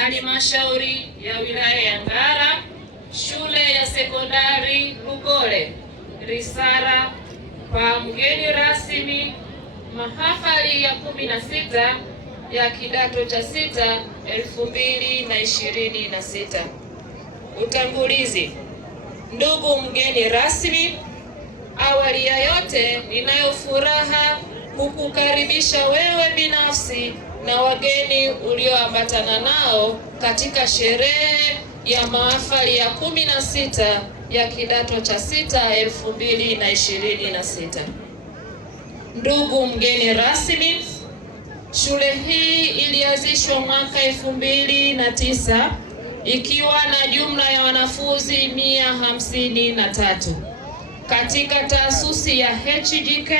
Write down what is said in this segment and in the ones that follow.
halmashauri ya wilaya ya Ngara, shule ya sekondari Lukole, risala kwa mgeni rasmi mahafali ya 16 ya kidato cha 6 2026. Utangulizi. Ndugu mgeni rasmi, awali ya yote ninayo furaha kukukaribisha wewe binafsi na wageni ulioambatana nao katika sherehe ya mahafali ya 16 ya kidato cha 6 2026. Ndugu mgeni rasmi, shule hii ilianzishwa mwaka 2009 ikiwa na jumla ya wanafunzi 153 katika taasisi ya HGK,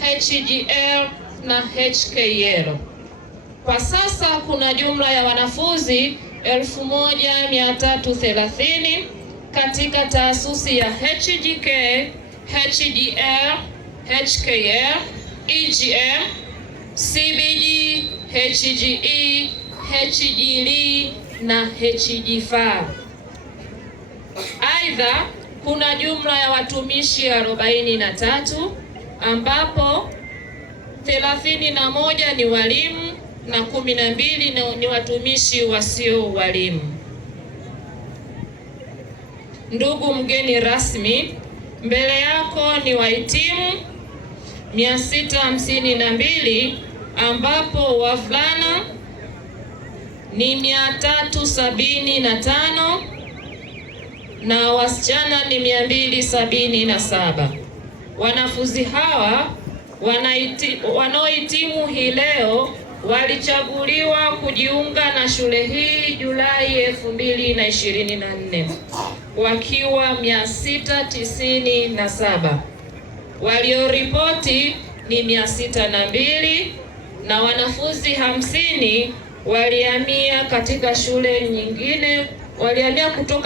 HGL na HKL. Kwa sasa kuna jumla ya wanafunzi 1330 katika taasisi ya HGK, HGL, HKL, EGM, CBG, HGE, HGL na HGFAR. Aidha, kuna jumla ya watumishi 43 ambapo 31 ni walimu na 12 ni watumishi wasio walimu. Ndugu mgeni rasmi, mbele yako ni wahitimu 652 ambapo wavulana ni 375 na wasichana ni 277. Wanafunzi hawa wanaohitimu hii leo walichaguliwa kujiunga na shule hii Julai 2024 wakiwa 697. Walioripoti ni 602 na wanafunzi 50 walihamia kutoka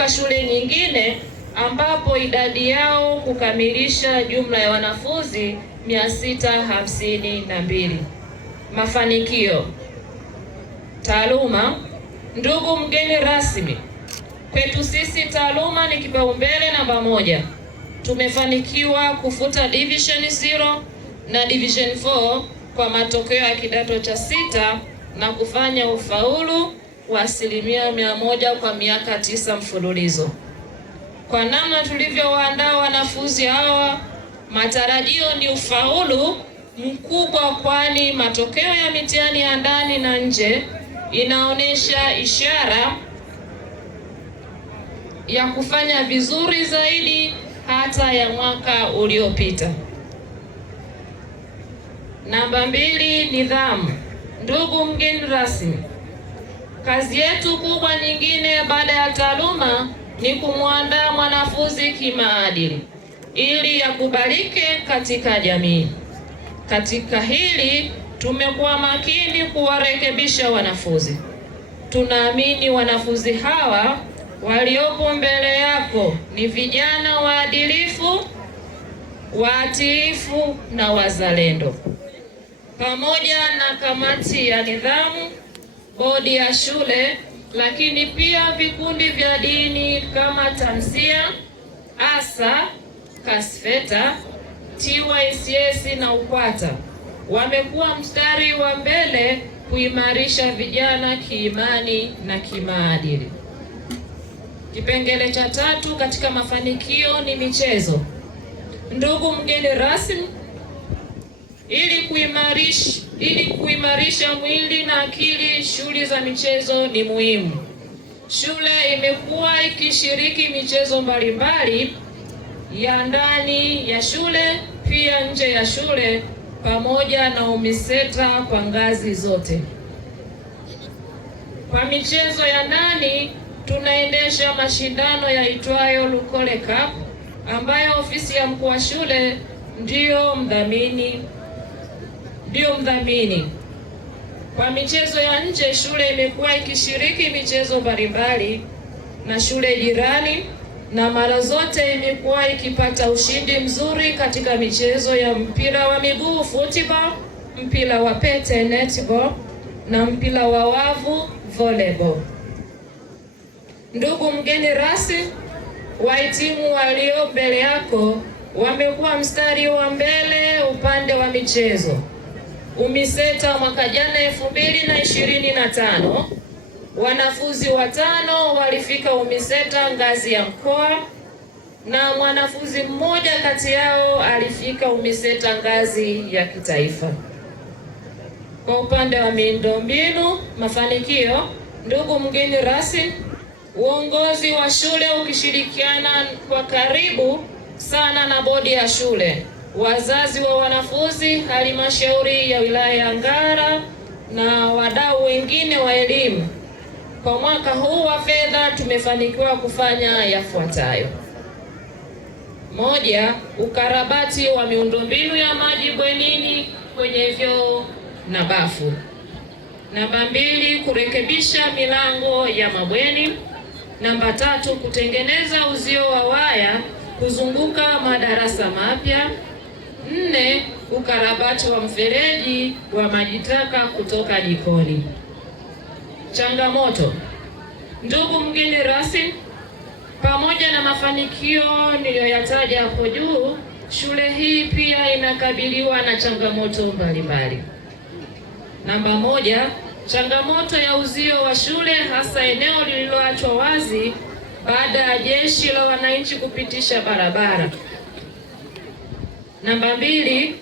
shule nyingine ambapo idadi yao kukamilisha jumla ya wanafunzi 652. Mafanikio. Taaluma. Ndugu mgeni rasmi, kwetu sisi taaluma ni kipaumbele namba 1. Tumefanikiwa kufuta Division 0 na Division 4 kwa matokeo ya kidato cha 6 na kufanya ufaulu wa 100% kwa miaka 9 mfululizo. Kwa namna tulivyowaandaa wanafunzi hawa, matarajio ni ufaulu mkubwa, kwani matokeo ya mitihani ya ndani na nje inaonyesha ishara ya kufanya vizuri zaidi hata ya mwaka uliopita. Namba 2, nidhamu. Ndugu mgeni rasmi, kazi yetu kubwa nyingine baada ya taaluma ni kumwandaa mwanafunzi kimaadili ili akubalike katika jamii. Katika hili tumekuwa makini kuwarekebisha wanafunzi. Tunaamini wanafunzi hawa waliopo mbele yako ni vijana waadilifu, watiifu na wazalendo. Pamoja na kamati ya nidhamu, bodi ya shule, lakini pia vikundi vya dini kama Tamsia, ASA, Kasfeta, TYCS na UKWATA wamekuwa mstari wa mbele kuimarisha vijana kiimani na kimaadili. Kipengele cha 3 katika mafanikio ni michezo. Ndugu mgeni rasmi, ili kuimarisha mwili na akili, shughuli za michezo ni muhimu. Shule imekuwa ikishiriki michezo mbalimbali ya ndani ya shule pia nje ya shule pamoja na UMISETA kwa ngazi zote. Kwa michezo ya ndani tunaendesha mashindano yaitwayo Lukole Cup ambayo ofisi ya mkuu wa shule ndio mdhamini. Kwa michezo ya nje, shule imekuwa ikishiriki michezo mbalimbali na shule jirani na mara zote imekuwa ikipata ushindi mzuri katika michezo ya mpira wa miguu football, mpira wa pete netball na mpira wa wavu volleyball. Ndugu mgeni rasmi, wahitimu walio mbele yako wamekuwa mstari wa mbele upande wa michezo. UMISETA mwaka jana 2025 wanafunzi 5 walifika UMISETA ngazi ya mkoa na mwanafunzi mmoja kati yao alifika UMISETA ngazi ya kitaifa. Kwa upande wa miundombinu mafanikio, ndugu mgeni rasmi, uongozi wa shule ukishirikiana kwa karibu sana na bodi ya shule, wazazi wa wanafunzi, halmashauri ya wilaya ya Ngara na wadau wengine wa elimu, kwa mwaka huu wa fedha tumefanikiwa kufanya yafuatayo: 1. Ukarabati wa miundombinu ya maji bwenini kwenye vyoo na bafu. Namba 2, kurekebisha milango ya mabweni. Namba 3, kutengeneza uzio wa waya kuzunguka madarasa mapya. 4, ukarabati wa mfereji wa maji taka kutoka jikoni. Changamoto. Ndugu mgeni rasmi, pamoja na mafanikio niliyoyataja hapo juu, shule hii pia inakabiliwa na changamoto mbalimbali. Namba 1, changamoto ya uzio wa shule, hasa eneo lililoachwa wazi baada ya jeshi la wananchi kupitisha barabara. Namba 2,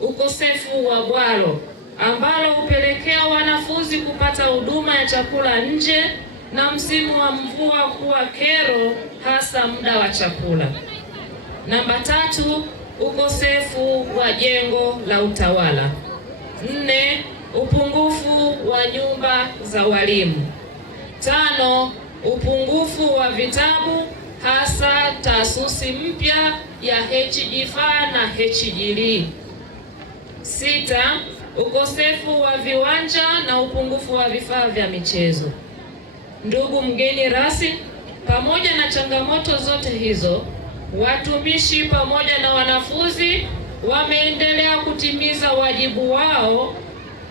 ukosefu wa bwalo ambalo hupelekea wanafunzi kupata huduma ya chakula nje na msimu wa mvua kuwa kero, hasa muda wa chakula. Namba 3, ukosefu wa jengo la utawala. 4, upungufu wa nyumba za walimu. 5, upungufu wa vitabu, hasa taasisi mpya ya HGF na HGL. 6, ukosefu wa viwanja na upungufu wa vifaa vya michezo. Ndugu mgeni rasmi, pamoja na changamoto zote hizo, watumishi pamoja na wanafunzi wameendelea kutimiza wajibu wao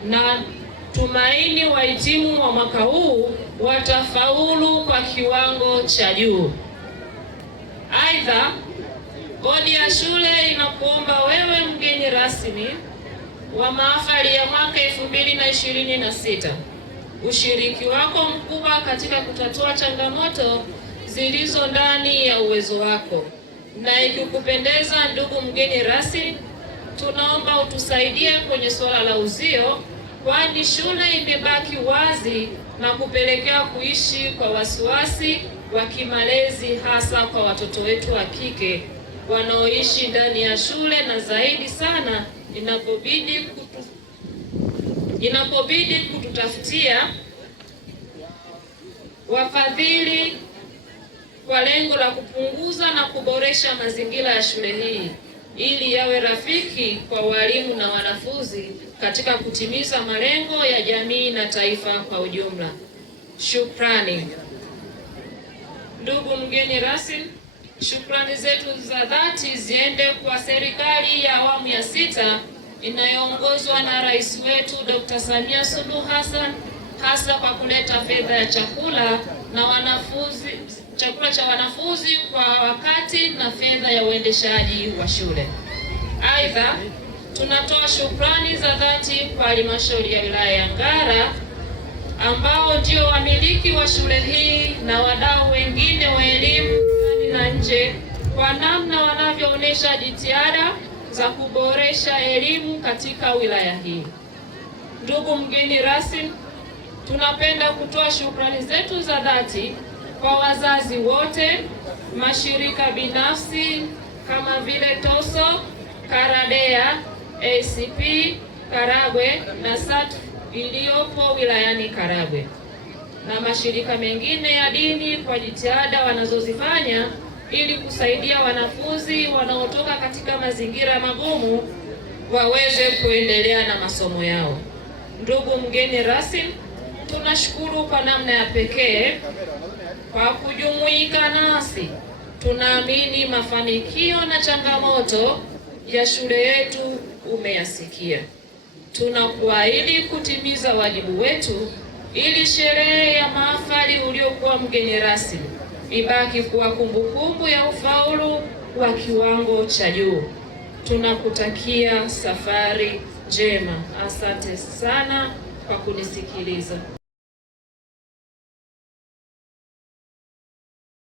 na tumaini wahitimu wa mwaka huu watafaulu kwa kiwango cha juu. Aidha, bodi ya shule inakuomba wewe mgeni rasmi wa mahafali ya mwaka 2026 ushiriki wako mkubwa katika kutatua changamoto zilizo ndani ya uwezo wako, na ikikupendeza ndugu mgeni rasmi, tunaomba utusaidie kwenye suala la uzio, kwani shule imebaki wazi na kupelekea kuishi kwa wasiwasi wa kimalezi, hasa kwa watoto wetu wa kike wanaoishi ndani ya shule, na zaidi sana inapobidi kututafutia wafadhili kwa lengo la kupunguza na kuboresha mazingira ya shule hii ili yawe rafiki kwa walimu na wanafunzi katika kutimiza malengo ya jamii na taifa kwa ujumla. Shukrani. Ndugu mgeni rasmi, shukrani zetu za dhati ziende kwa serikali ya awamu ya 6 inayoongozwa na rais wetu Dr. Samia Suluhu Hassan, hasa kwa kuleta fedha ya chakula cha wanafunzi kwa wakati na fedha ya uendeshaji wa shule. Aidha, tunatoa shukrani za dhati kwa halmashauri ya wilaya ya Ngara ambao ndio wamiliki wa shule hii na wadau wengine wa elimu ndani na nje kwa namna wanavyoonyesha jitihada za kuboresha elimu katika wilaya hii. Ndugu mgeni rasmi, tunapenda kutoa shukrani zetu za dhati kwa wazazi wote, mashirika binafsi kama vile TOSO, Karadea, ACP Karagwe na SAT iliyopo wilayani Karagwe na mashirika mengine ya dini kwa jitihada wanazozifanya ili kusaidia wanafunzi wanaotoka katika mazingira magumu waweze kuendelea na masomo yao. Ndugu mgeni rasmi, tunashukuru kwa namna ya pekee kwa kujumuika nasi. Tunaamini mafanikio na changamoto ya shule yetu umeyasikia. Tunakuahidi kutimiza wajibu wetu ili sherehe ya mahafali uliokuwa mgeni rasmi ibaki kuwa kumbukumbu ya ufaulu wa kiwango cha juu. Tunakutakia safari njema. Asante sana kwa kunisikiliza.